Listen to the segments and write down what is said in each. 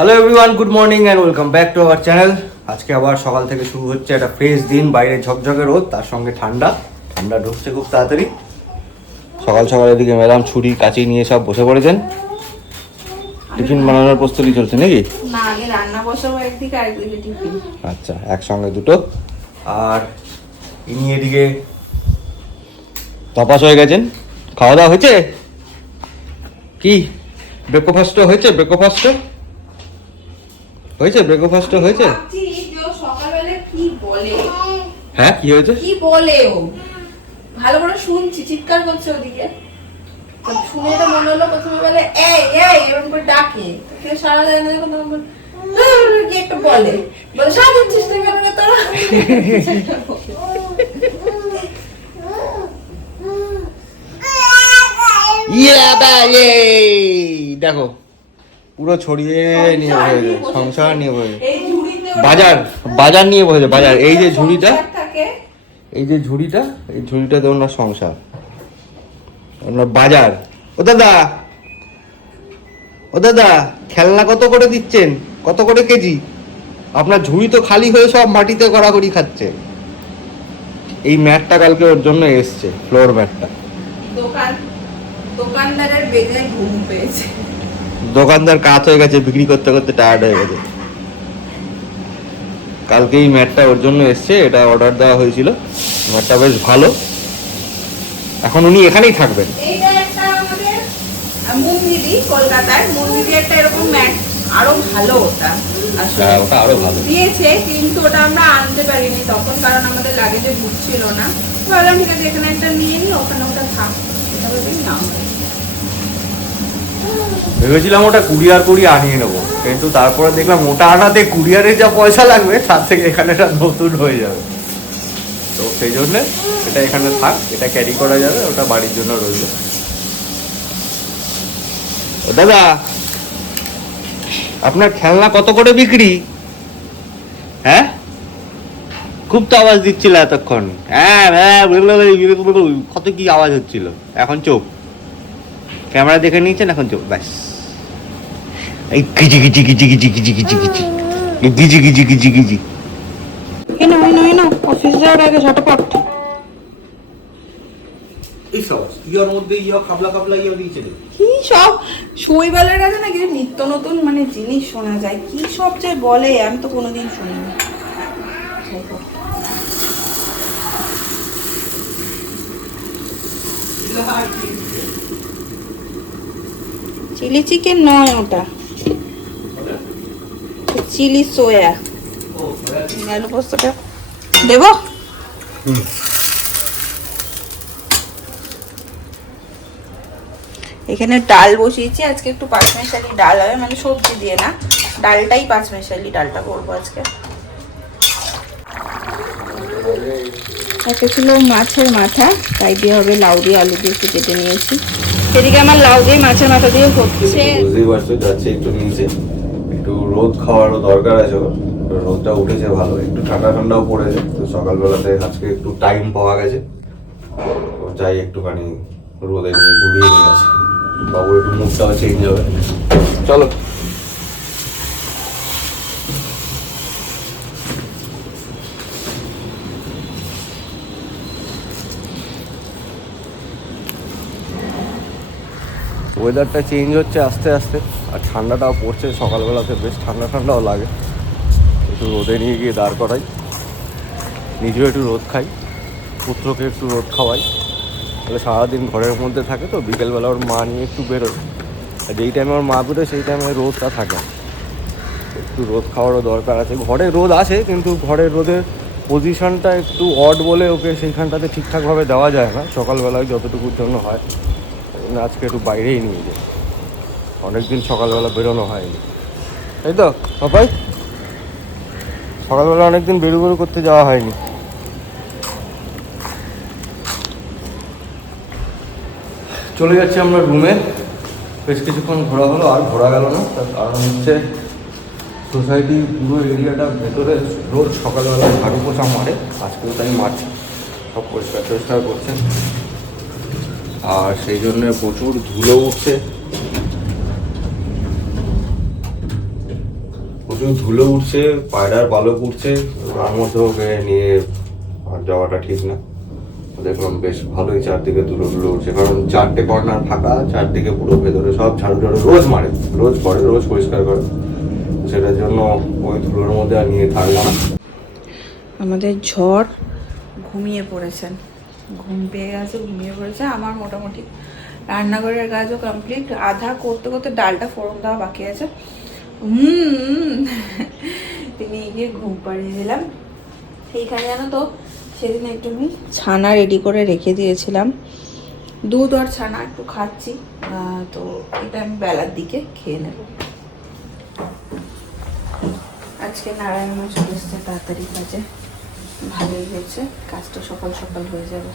Hello everyone good morning and welcome back to our channel আজকে আবার সকাল থেকে শুরু হচ্ছে একটা ফ্রেশ দিন বাইরে ঝকঝকে রোদ তার সঙ্গে ঠান্ডা। ঠান্ডা ঢুকছে খুব তাড়াতাড়ি। সকাল সকাল এদিকে ম্যাডাম ছুরি কাঁচি নিয়ে সব বসে পড়েছেন। টিফিন বানানোর প্রস্তুতি চলছে নাকি? না আগে রান্না বসাবো একদিকে আর একদিকে টিফিন। আচ্ছা একসঙ্গে দুটো। আর ইনি এদিকে তপাস হয়ে গেছেন। খাওয়া দাওয়া হয়েছে? কি? ব্রেকফাস্ট হয়েছে? ব্রেকফাস্ট হয়েছে? ব্রেকফাস্ট হয়েছে? ও সকালবেলা কি বলে? হ্যাঁ কি হয়েছে? কি বলে ও? ভালো করে শুনছি চিৎকার করছে ওদিকে। শুনে তো মনে হলো প্রথমে বলে এই এই এরকম করে ডাকে। কেউ সারা দেয় না যখন একটা বলে? বলে সারা দিচ্ছিস না কেন রে তোরা? ইয়া দেখো। পুরো ছড়িয়ে নিয়ে বসেছে সংসার নিয়ে ওরা- বাজার বাজার নিয়ে বসেছে বাজার। এই যে ঝুড়িটা এই যে ঝুড়িটা এই ঝুড়িটাতে ওনার সংসার। ওনার বাজার। ও দাদা ও দাদা খেলনা কত করে দিচ্ছেন? কত করে কেজি? আপনার ঝুড়ি তো খালি হয়ে সব মাটিতে গড়াগড়ি খাচ্ছে। এই ম্যাটটা কালকে ওর জন্য এসছে ফ্লোর ম্যাটটা। দোকান দোকানদারের বেজে ঘুম পেয়েছে। দোকানদার কাজ হয়ে গেছে বিক্রি করতে করতে টায়ার্ড হয়ে গেছে। কালকে এই ম্যাটটা ওর জন্য এসছে এটা অর্ডার দেওয়া হয়েছিল। ম্যাটটা বেশ ভালো। এখন উনি এখানেই থাকবেন। এইটা একটা আমাদের মুন্দিরি কলকাতার। মুন্দিরি একটা এরকম ম্যাট আরও ভালো ওটা হ্যাঁ, ওটা আরও ভালো। দিয়েছে কিন্তু ওটা আমরা আনতে পারিনি তখন কারণ আমাদের লাগেজে ঢুকছিল না। ভাবলাম ঠিক আছে এখানে একটা নিয়ে নিই ওখানে ওটা থাক। ভেবেছিলাম ওটা কুরিয়ার করি আনিয়ে নেব। কিন্তু তারপরে দেখলাম ওটা আনাতে কুরিয়ারে যা পয়সা লাগবে, তার থেকে এখানে এটা নতুন হয়ে যাবে। তো সেই জন্যে এটা এখানে থাক, এটা ক্যারি করা যাবে, ওটা বাড়ির জন্য রইল। দাদা, আপনার খেলনা কত করে বিক্রি? হ্যাঁ? খুব তো আওয়াজ দিচ্ছিল এতক্ষণ। হ্যাঁ হ্যাঁ কত কি আওয়াজ হচ্ছিল? এখন চুপ। ক্যামেরা দেখে নিয়েছেন এখন ব্যাস। এই গিজি গিজি গিজি গিজি গিজি গিজি গিজি। গিজি গিজি গিজি গিজি। এনো এনো এনো অফিস যাওয়ার আগে ঝটপট। এই সব ইয়ার মধ্যে ইয়া খাবলা খাবলা ইয়া দিয়েছে কি সব? শৈবালের কাছে না কিছু নিত্য নতুন মানে জিনিস শোনা যায়। কি সব যে বলে আমি তো কোনোদিন শুনিনি। চিলি চিকেন নয় ওটা। Chilli soya. আলু পোস্তটা। দেবো? এখানে ডাল বসিয়েছি আজকে একটু পাঁচমেশালি ডাল হবে মানে সবজি দিয়ে না। ডালটাই পাঁচমেশালি ডালটা করব আজকে। একটা ছিল মাছের মাথা তাই দিয়ে হবে লাউ দিয়ে আলু দিয়ে একটু কেটে নিয়েছি। এদিকে আমার লাউ দিয়ে মাছের মাথা দিয়ে হচ্ছে বুঝতেই পারছ যাচ্ছে একটু নিচে। একটু রোদ খাওয়ারও দরকার আছে। রোদটা উঠেছে ভালো একটু ঠান্ডা ঠান্ডাও পড়েছে। তো সকালবেলাতে আজকে একটু টাইম পাওয়া গেছে। তো যাই একটুখানি রোদে নিয়ে ঘুরিয়ে নিয়ে আসি। বাবুর একটু মুখটাও চেঞ্জ হবে। চলো। ওয়েদারটা চেঞ্জ হচ্ছে আস্তে আস্তে। আর ঠান্ডাটাও পড়ছে সকালবেলাতে বেশ ঠান্ডা ঠান্ডাও লাগে। একটু রোদে নিয়ে গিয়ে দাঁড় করাই। নিজেও একটু রোদ খাই, পুত্রকে একটু রোদ খাওয়াই। তাহলে সারাদিন ঘরের মধ্যে থাকে তো, বিকেলবেলা ওর মা নিয়ে একটু বেরোয় আর যেই টাইমে ওর মা বেরোয়, সেই টাইমে রোদটা থাকে। একটু রোদ খাওয়ারও দরকার আছে। ঘরে রোদ আসে কিন্তু ঘরের রোদের পজিশনটা একটু অড বলে ওকে সেইখানটাতে ঠিকঠাকভাবে দেওয়া যায় না। সকালবেলায় যতটুকুর জন্য হয়। আজকে একটু বাইরেই নিয়ে যাই। অনেকদিন সকালবেলা বেরোনো হয়নি। তাই তো পাপাই সকালবেলা অনেকদিন বেরু বেরু করতে যাওয়া হয়নি। চলে যাচ্ছি আমরা রুমে। বেশ কিছুক্ষণ ঘোরা হলো, আর ঘোরা গেল না। তার কারণ হচ্ছে সোসাইটি পুরো এরিয়াটার ভেতরে রোজ সকালবেলা ঝাড়ু পোছা মারে। আজকেও তাই মারছে। সব পরিষ্কার টরিষ্কার করছে। আর সেই জন্য প্রচুর ধুলো উঠছে। প্রচুর ধুলো উঠছে, পায়রার পালক উঠছে, তার মধ্যে ওকে নিয়ে যাওয়াটা ঠিক না। দেখলাম বেশ ভালোই চারদিকে ধুলো ধুলো উঠছে, কারণ চারটে কর্নার ফাঁকা, চারদিকে পুরো ভেতরে সব ঝাড়ু ঝাড়ু রোজ মারে, রোজ করে, রোজ পরিষ্কার করে। সেটার জন্য ওই ধুলোর মধ্যে আর নিয়ে থাকলাম আমাদের ঝড় ঘুমিয়ে পড়েছেন। ঘুম পেয়ে গেছে, ঘুমিয়ে পড়েছে। আমার মোটামুটি রান্নাঘরের কাজও কমপ্লিট আধা করতে করতে ডালটা ফোড়ন দেওয়া বাকি আছে। তিনি গিয়ে ঘুম পাড়িয়ে দিলাম। এইখানে জানো তো, সেদিন একটু আমি ছানা রেডি করে রেখে দিয়েছিলাম। দুধ আর ছানা একটু খাচ্ছি। তো এটা আমি বেলার দিকে খেয়ে নেব। আজকে নারায়ণ এসছে, তাড়াতাড়ি কাজে ভালোই হয়েছে কাজটা সকাল সকাল হয়ে যাবে।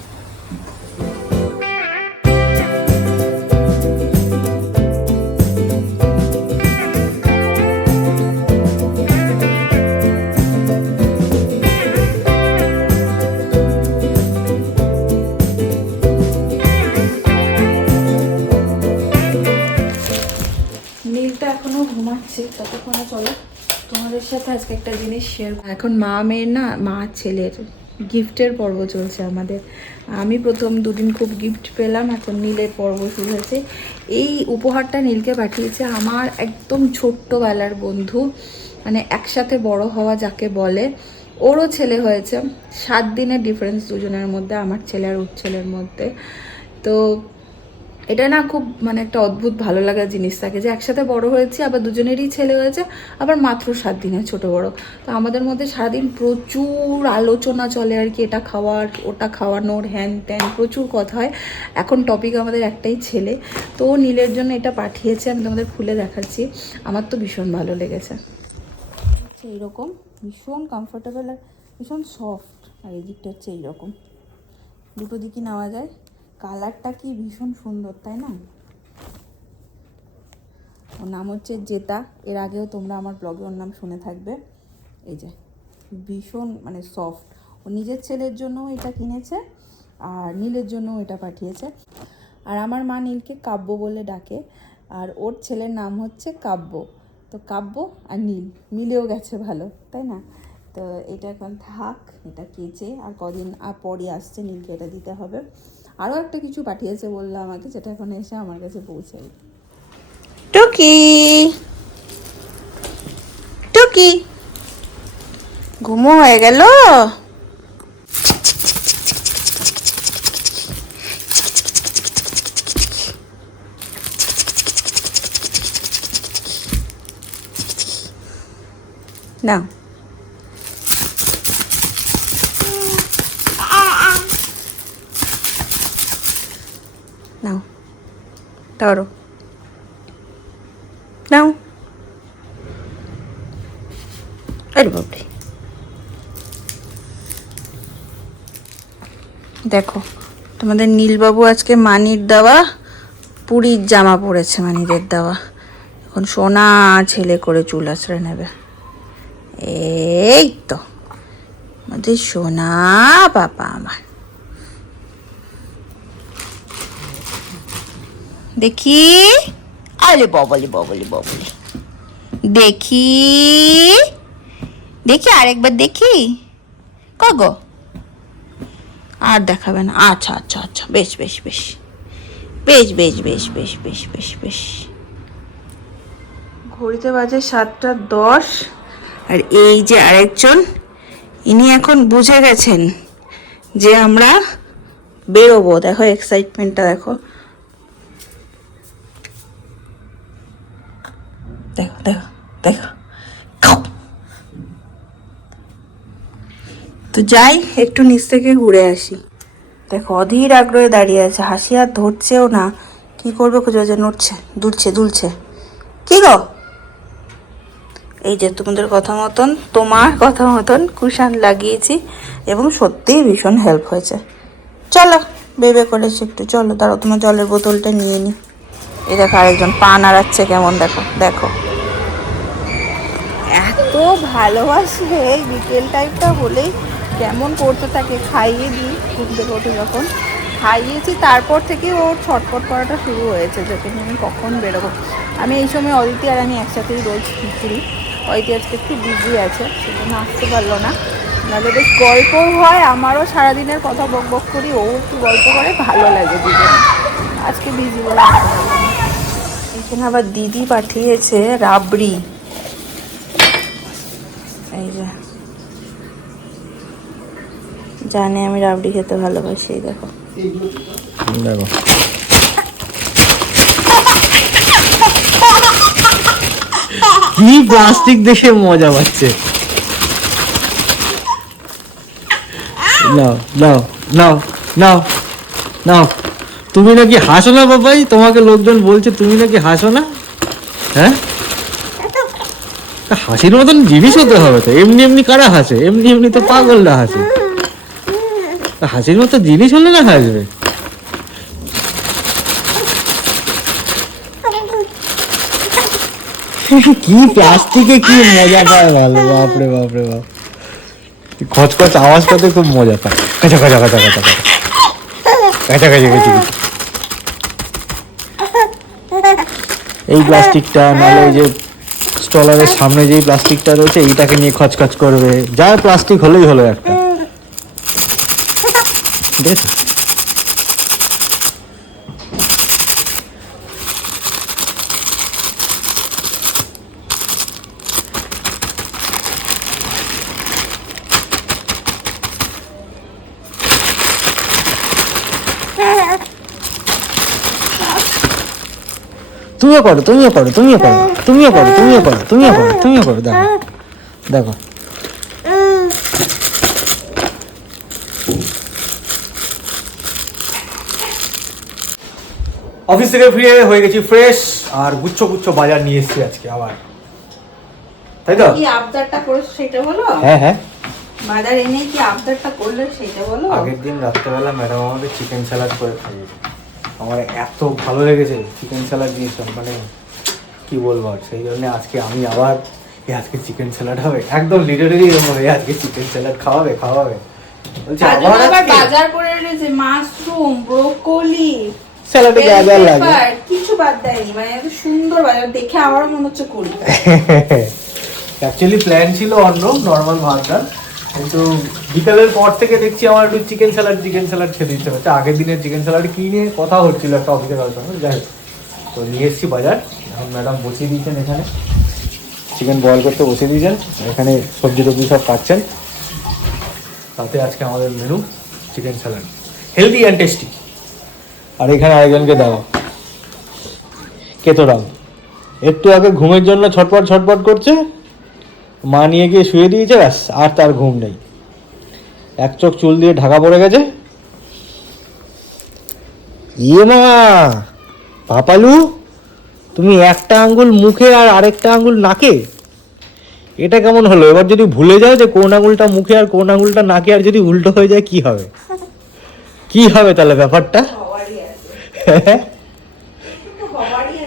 আজকে একটা জিনিস শেয়ার এখন মা মেয়ের না, মা ছেলের গিফটের পর্ব চলছে আমাদের। আমি প্রথম দুদিন খুব গিফট পেলাম, এখন নীলের পর্ব শুরু হয়েছে। এই উপহারটা নীলকে পাঠিয়েছে আমার একদম ছোট্টবেলার বন্ধু মানে একসাথে বড় হওয়া যাকে বলে। ওরও ছেলে হয়েছে, সাত দিনের ডিফারেন্স দুজনের মধ্যে, আমার ছেলে আর ওর ছেলের মধ্যে। তো এটা না খুব মানে একটা অদ্ভুত ভালো লাগার জিনিস থাকে যে একসাথে বড় হয়েছে, আবার দুজনেরই ছেলে হয়েছে, আবার মাত্র সাত দিনের ছোট বড়। তো আমাদের মধ্যে সারাদিন প্রচুর আলোচনা চলে আর কি, এটা খাওয়ার, ওটা খাওয়ানোর, হ্যান ত্যান, প্রচুর কথা হয়। এখন টপিক আমাদের একটাই ছেলে, তো নীলের জন্য এটা পাঠিয়েছে, আমি তোমাদের খুলে দেখাচ্ছি। আমার তো ভীষণ ভালো লেগেছে। এইরকম, ভীষণ কমফোর্টেবল আর ভীষণ সফট আর এই দিকটা হচ্ছে এইরকম। দুটো দিকই নেওয়া যায়। কালারটা কি ভীষণ সুন্দর, তাই না? ওর নাম হচ্ছে জেতা। এর আগেও তোমরা আমার ব্লগে ওর নাম শুনে থাকবে। এই যে, ভীষণ মানে সফট ও নিজের ছেলের জন্যও এটা কিনেছে আর নীলের জন্যও এটা পাঠিয়েছে। আর আমার মা নীলকে কাব্য বলে ডাকে। আর ওর ছেলের নাম হচ্ছে কাব্য। তো কাব্য আর নীল মিলেও গেছে ভালো, তাই না? তো এটা এখন থাক, এটা কেচে আর কদিন আর পরে আসছে, নীলকে এটা দিতে হবে। আরও একটা কিছু পাঠিয়েছে বলল আমাকে, যেটা এখন এসে আমার কাছে পৌঁছে টুকি! টুকি! ঘুমো হয়ে গেল? না নাও। ধরো। নাও। আরে বাবরে দেখো, তোমাদের নীলবাবু আজকে মানির দেওয়া, পুরীর জামা পরেছে মানিদের দেওয়া। এখন সোনা ছেলে করে চুল আছড়ে নেবে। এই তো। আমাদের সোনা বাবা আমার। দেখি। আরে ববলি ববলি ববলি। দেখি। দেখি আরেকবার দেখি। কগো? আর দেখাবে না। আচ্ছা আচ্ছা আচ্ছা। বেশ বেশ বেশ। বেশ বেশ বেশ বেশ বেশ বেশ বেশ। ঘড়িতে বাজে সাতটা দশ। আর এই যে আরেকজন, ইনি এখন বুঝে গেছেন যে আমরা বেরোবো। দেখো এক্সাইটমেন্টটা দেখো। দেখো দেখো দেখো। তো যাই, একটু নিচ থেকে ঘুরে আসি। দেখো, অধীর আগ্রহে দাঁড়িয়ে আছে। হাসি আর ধরছেও না। কি করবে খুঁজে যে নড়ছে, দুলছে দুলছে। কি গো? এই যে তোমাদের কথা মতন, তোমার কথা মতন কুশান লাগিয়েছি এবং সত্যিই ভীষণ হেল্প হয়েছে। চলো, বেবে করেছি একটু। চলো, দাঁড়াও, তোমার জলের বোতলটা নিয়ে নি। এই দেখো, আরেকজন পা নাড়াচ্ছে কেমন, দেখো দেখো। এত ভালোবাসে বিকেল টাইমটা হলেই কেমন করতে থাকে, খাইয়ে দিই ঘুম থেকে ওঠে যখন। খাইয়েছি, তারপর থেকে ওর ছটপট করাটা শুরু হয়েছে যে, তুমি আমি কখন বেরোবো? আমি এই সময় অদিতি আর আমি একসাথেই রোজ ঘুরি ওইটি আজকে একটু বিজি আছে, সেজন্য আসতে পারল না। নাহলে বেশ গল্প হয়, আমারও সারাদিনের কথা বক বক করি, ও একটু গল্প করে, ভালো লাগে দুজনে। আজকে বিজি বলে এখানে আবার দিদি পাঠিয়েছে রাবড়ি। এই যে। জানে আমি রাবড়ি খেতে ভালোবাসি, এই দেখো। দেখো। কি প্লাস্টিক দেখে মজা পাচ্ছে। নাও নাও নাও নাও নাও। তুমি নাকি হাসো না, বাবাই? তোমাকে লোকজন বলছে তুমি নাকি হাসো না? হ্যাঁ? হাসির মতন জিনিস হতে হবে তো। এমনি এমনি কারা হাসে? এমনি এমনি তো পাগলরা হাসে। হাসির মতো জিনিস হলে না হাসবে? কি প্লাস্টিকে কি মজা পায় ভালো বাপরে বাপরে, বাপ। খচখচ আওয়াজ পাতে খুব মজা পায়। কাঁচা কাঁচা কাঁচা কাঁচা কাঁচা কাঁচা কাঁচা এই প্লাস্টিকটা নাহলে ওই যে স্টলারের সামনে যেই প্লাস্টিকটা রয়েছে, এইটাকে নিয়ে খচখচ করবে। যা প্লাস্টিক হলেই হলো একটা। ঠিক আছে তুমিও করো তুমিও করো তুমিও করো তুমিও করো তুমিও করো তুমিও করো তুমিও করো দেখো দেখো। অফিস থেকে ফিরে হয়ে গেছি ফ্রেশ আর গুচ্ছ গুচ্ছ বাজার নিয়ে এসেছি আজকে আবার। তাই তো? কি আবদারটা করেছ সেটা বলো? হ্যাঁ হ্যাঁ। বাজার এনে কি আবদারটা করলে সেটা বলো? আগের দিন রাত্রেবেলা ম্যাডাম আমাদের চিকেন স্যালাড করে খাইয়েছে আমার এত ভালো লেগেছে চিকেন স্যালাড জিনিসটা মানে কি বলব আর সেই জন্য আজকে আমি আবার আজকে চিকেন স্যালাড হবে। একদম লিটারেলি এরকম এ আজকে চিকেন স্যালাড খাওয়াবে খাওয়াবে। বলছি আবার আবার বাজার করে এনেছে মাশরুম ব্রোকলি স্যালাডে যা যা লাগে। কিছু বাদ দেয়নি মানে এত সুন্দর বাজার দেখে আমারও মনে হচ্ছে করি অ্যাকচুয়ালি প্ল্যান ছিল অন্য নর্মাল ভাতটা। কিন্তু বিকালের পর থেকে দেখছি আমার একটু চিকেন স্যালাড চিকেন স্যালাড খেতে ইচ্ছে হচ্ছে আগের দিনের চিকেন স্যালাড কিনে কথা হচ্ছিল একটা অফিসের কারোর সঙ্গে যাই হোক। তো নিয়ে এসেছি বাজার। এখন ম্যাডাম বসিয়ে দিয়েছেন এখানে। চিকেন বয়েল করতে বসিয়ে দিয়েছেন। এখানে সবজি টবজি সব কাটছেন। তাতে আজকে আমাদের menu chicken salad healthy and tasty আর এখানে আরেকজনকে দাও। কেতো কেতরাম একটু আগে ঘুমের জন্য ছটপট ছটপট করছে। মা নিয়ে গিয়ে শুয়ে দিয়েছে ব্যাস আর তার ঘুম নেই। এক চোখ চুল দিয়ে ঢাকা পড়ে গেছে। ইয়ে মা পাপালু তুমি একটা আঙ্গুল মুখে আর আরেকটা আঙ্গুল নাকে? এটা কেমন হলো? এবার যদি ভুলে যাও যে কোন আঙুলটা মুখে আর কোন আঙুলটা নাকে আর যদি উল্টো হয়ে যায় কি হবে? কি হবে তাহলে ব্যাপারটা?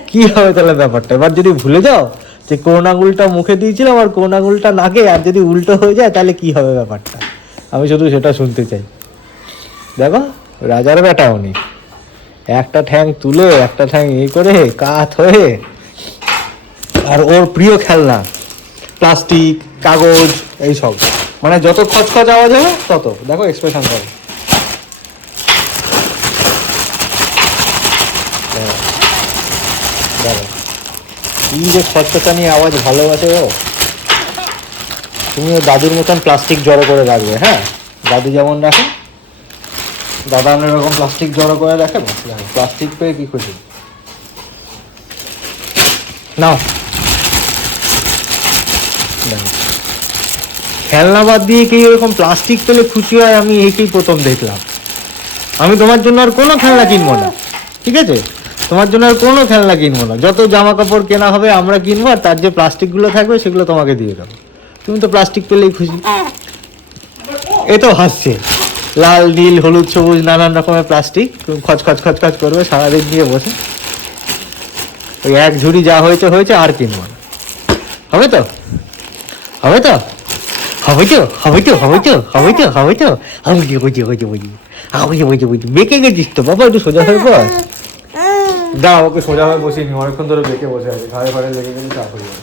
কি হবে তাহলে ব্যাপারটা? এবার যদি ভুলে যাও যে কোন আঙুলটা মুখে দিয়েছিলাম আর কোন আঙুলটা নাকে, আর যদি উল্টো হয়ে যায়, তাহলে কি হবে ব্যাপারটা? আমি শুধু সেটা শুনতে চাই। দেখো, রাজার বেটা উনি। একটা ঠ্যাং তুলে, একটা ঠ্যাং এই করে, কাত হয়ে, আর ওর প্রিয় খেলনা, প্লাস্টিক, কাগজ এইসব মানে যত খচখচ আওয়াজ হবে, তত। দেখো এক্সপ্রেশন করে দেখো। দেখো কি যে খচখচানি আওয়াজ ভালোবাসে ও তুমি ওর দাদুর মতন প্লাস্টিক জড়ো করে রাখবে হ্যাঁ? দাদু যেমন রাখে দাদা অনেক রকম প্লাস্টিক জড়ো করে রাখে প্লাস্টিক পেয়ে কি খুশি? নাও। খেলনা বাদ দিয়ে কি এরকম প্লাস্টিক পেলে খুশি হয়, আমি একেই প্রথম দেখলাম। আমি তোমার জন্য আর কোনো খেলনা কিনবো না। ঠিক আছে? তোমার জন্য আর কোনো খেলনা কিনবো না যত জামা কাপড় কেনা হবে আমরা কিনবো আর তার যে প্লাস্টিকগুলো থাকবে সেগুলো তোমাকে দিয়ে দেবো তুমি তো প্লাস্টিক পেলেই খুশি এ তো হাসছে লাল নীল হলুদ সবুজ নানান রকমের প্লাস্টিক খচ খচ খচ খচ করবে সারাদিন দিয়ে বসে ওই এক ঝুড়ি যা হয়েছে হয়েছে আর কিনবো না হবে তো হবে তো হবে তো হবে তো হবে তো হবে তো হবে তো হবে বুঝি বুঝি বুঝি কি বুঝি বুঝি বেঁকে গেছিস তো বাবা একটু সোজা হয়ে বস দাও ওকে সোজা হয়ে বসিয়ে নি অনেকক্ষণ ধরে বেঁকে বসে আছে। ঘাড়ে ঘাড়ে লেগে গেলে চাপ হয়ে যাবে।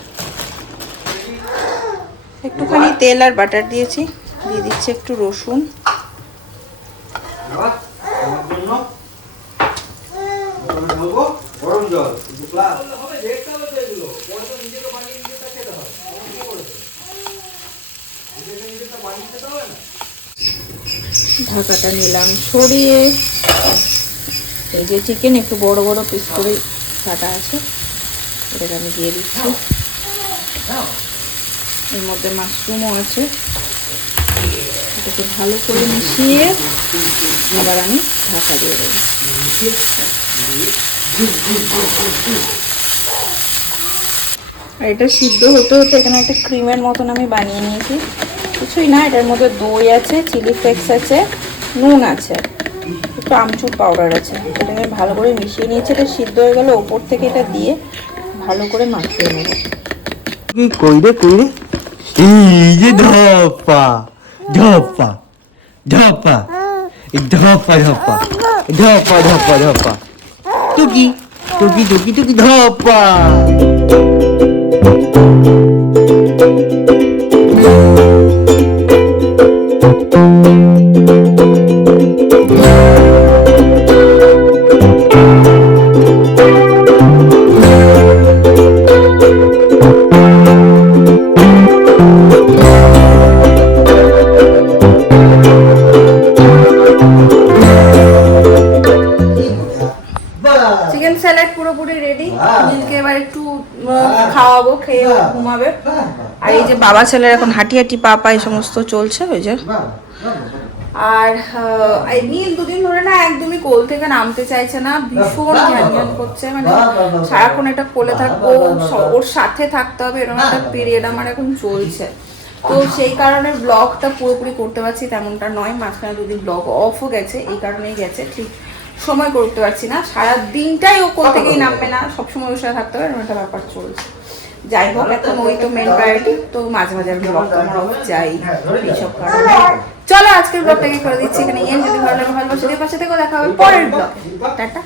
একটুখানি তেল আর বাটার দিয়েছি দিয়ে দিচ্ছি একটু রসুন। গরম ঢাকাটা নিলাম সরিয়ে এই যে চিকেন একটু বড় বড় পিস করে কাটা আছে। এটাকে আমি দিয়ে দিচ্ছি। এর মধ্যে মাশরুমও আছে। এটাকে ভালো করে মিশিয়ে এবার আমি ঢাকা দিয়ে দেবো। আর এটা সিদ্ধ হতে হতে এখানে একটা ক্রিমের মতন আমি বানিয়ে নিয়েছি। কিছুই না, এটার মধ্যে দই আছে চিলি ফ্লেক্স আছে, নুন আছে। একটু আমচুর পাউডার আছে। এটা আমি ভালো করে মিশিয়ে নিয়েছি, এটা সিদ্ধ হয়ে গেলে ওপর থেকে এটা দিয়ে ভালো করে মাখিয়ে নেব। কি কইরে কইরে? এই যে ধপা ধপা ধপা ধপা ধপা ধপা ধপা ধপা টুকি টুকি টুকি টুকি ধপা চিকেন বাবা ছেলের এখন হাঁটি হাঁটি পা পা এই সমস্ত চলছে ওই যে। আর নীল দুদিন ধরে না একদমই কোল থেকে নামতে চাইছে না ভীষণ ঘ্যান করছে মানে সারাক্ষণ একটা কোলে থাকব ওর সাথে থাকতে হবে এরকম একটা পিরিয়ড আমার এখন চলছে। তো সেই কারণে ব্লগটা পুরোপুরি করতে পারছি তেমনটা নয় মাঝখানে দুদিন ব্লগ অফও গেছে এই কারণেই গেছে ঠিক সময় করতে পারছি না। সারা দিনটাই ও কোল থেকেই নামবে না সবসময় ওর সাথে থাকতে হবে এরকম একটা ব্যাপার চলছে। যাই হোক এখন ওই তো মেন প্রায়োরিটি তো মাঝে মাঝে আমি ব্লগ আমার অফ যাই এইসব কারণে। চলো আজকের ব্লগটাকে করে দিচ্ছি। এখানে ইয়ে যদি ভালো লাগে ভালোবাসা দিয়ে পাশে থেকে দেখা হবে। পরের ব্লগ টাটা।